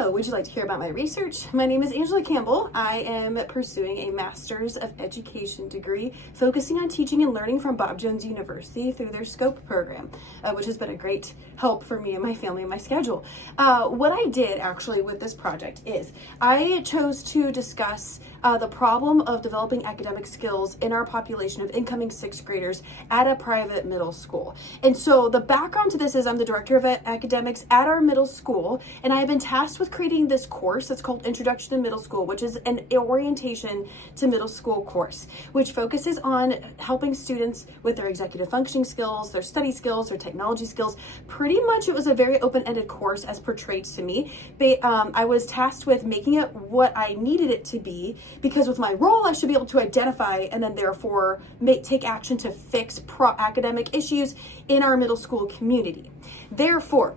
So, would you like to hear about my research? My name is Angela Campbell. I am pursuing a Master's of Education degree focusing on teaching and learning from Bob Jones University through their SCOPE program, which has been a great help for me and my family and my schedule. What I did actually with this project is I chose to discuss the problem of developing academic skills in our population of incoming sixth graders at a private middle school. And so the background to this is I'm the director of academics at our middle school, and I have been tasked with creating this course that's called Introduction to Middle School, which is an orientation to middle school course, which focuses on helping students with their executive functioning skills, their study skills, their technology skills. Pretty much it was a very open-ended course as portrayed to me. I was tasked with making it what I needed it to be, because with my role, I should be able to identify and then therefore take action to fix academic issues in our middle school community. Therefore,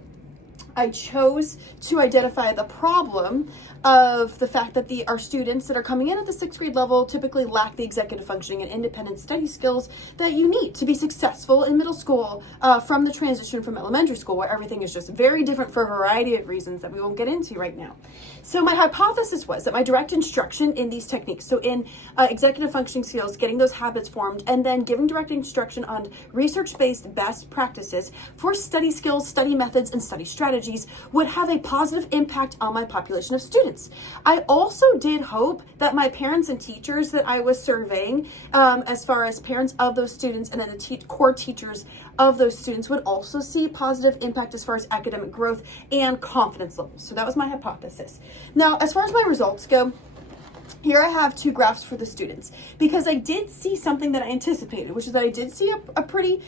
I chose to identify the problem of the fact that our students that are coming in at the sixth grade level typically lack the executive functioning and independent study skills that you need to be successful in middle school from the transition from elementary school, where everything is just very different for a variety of reasons that we won't get into right now. So my hypothesis was that my direct instruction in these techniques, so in executive functioning skills, getting those habits formed, and then giving direct instruction on research-based best practices for study skills, study methods, and study strategies would have a positive impact on my population of students. I also did hope that my parents and teachers that I was surveying, as far as parents of those students and then the core teachers of those students, would also see positive impact as far as academic growth and confidence levels. So that was my hypothesis. Now, as far as my results go, here I have two graphs for the students, because I did see something that I anticipated, which is that I did see a pretty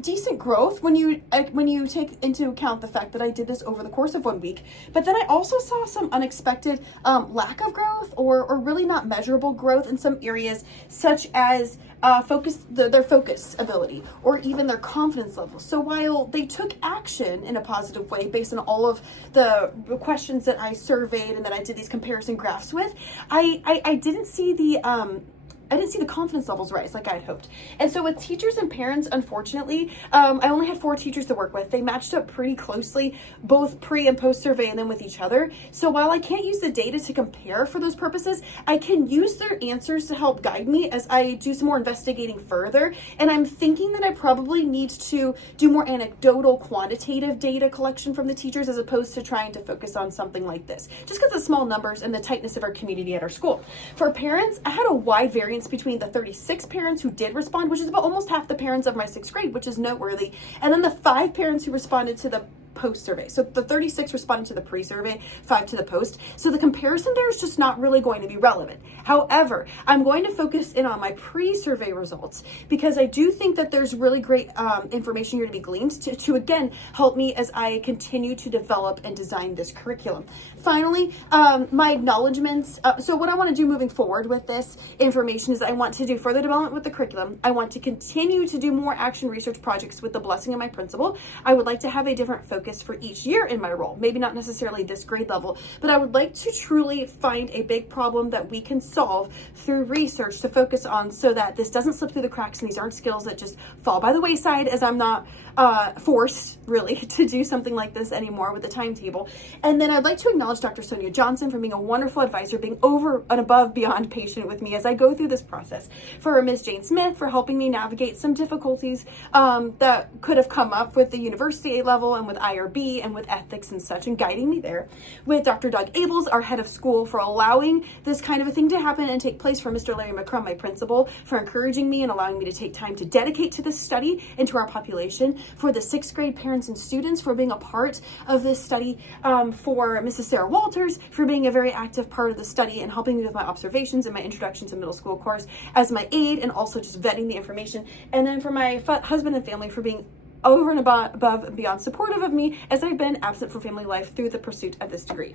decent growth when you take into account the fact that I did this over the course of 1 week. But then I also saw some unexpected lack of growth or really not measurable growth in some areas, such as their focus ability or even their confidence level. So while they took action in a positive way based on all of the questions that I surveyed and that I did these comparison graphs with, I didn't see the confidence levels rise like I had hoped. And so with teachers and parents, unfortunately, I only had 4 teachers to work with. They matched up pretty closely, both pre and post survey and then with each other. So while I can't use the data to compare for those purposes, I can use their answers to help guide me as I do some more investigating further. And I'm thinking that I probably need to do more anecdotal, quantitative data collection from the teachers as opposed to trying to focus on something like this, just because of small numbers and the tightness of our community at our school. For parents, I had a wide variance between the 36 parents who did respond, which is about almost half the parents of my sixth grade, which is noteworthy, and then the 5 parents who responded to the post survey. So the 36 responded to the pre-survey, 5 to the post. So the comparison there is just not really going to be relevant. However, I'm going to focus in on my pre-survey results, because I do think that there's really great information here to be gleaned to again help me as I continue to develop and design this curriculum. Finally, my acknowledgements. So what I want to do moving forward with this information is I want to do further development with the curriculum. I want to continue to do more action research projects with the blessing of my principal. I would like to have a different focus for each year in my role, maybe not necessarily this grade level, but I would like to truly find a big problem that we can solve through research to focus on, so that this doesn't slip through the cracks and these aren't skills that just fall by the wayside, as I'm not forced really to do something like this anymore with the timetable. And then I'd like to acknowledge Dr. Sonia Johnson for being a wonderful advisor, being over and above beyond patient with me as I go through this process. For Ms. Jane Smith for helping me navigate some difficulties that could have come up with the university A level and with IRB and with ethics and such, and guiding me there. With Dr. Doug Abels, our head of school, for allowing this kind of a thing to happen and take place. For Mr. Larry McCrum, my principal, for encouraging me and allowing me to take time to dedicate to this study and to our population. For the sixth grade parents and students for being a part of this study. For Mrs. Sarah Walters for being a very active part of the study and helping me with my observations and my introduction to middle school course as my aide, and also just vetting the information. And then for my husband and family for being over and above and beyond supportive of me as I've been absent from family life through the pursuit of this degree.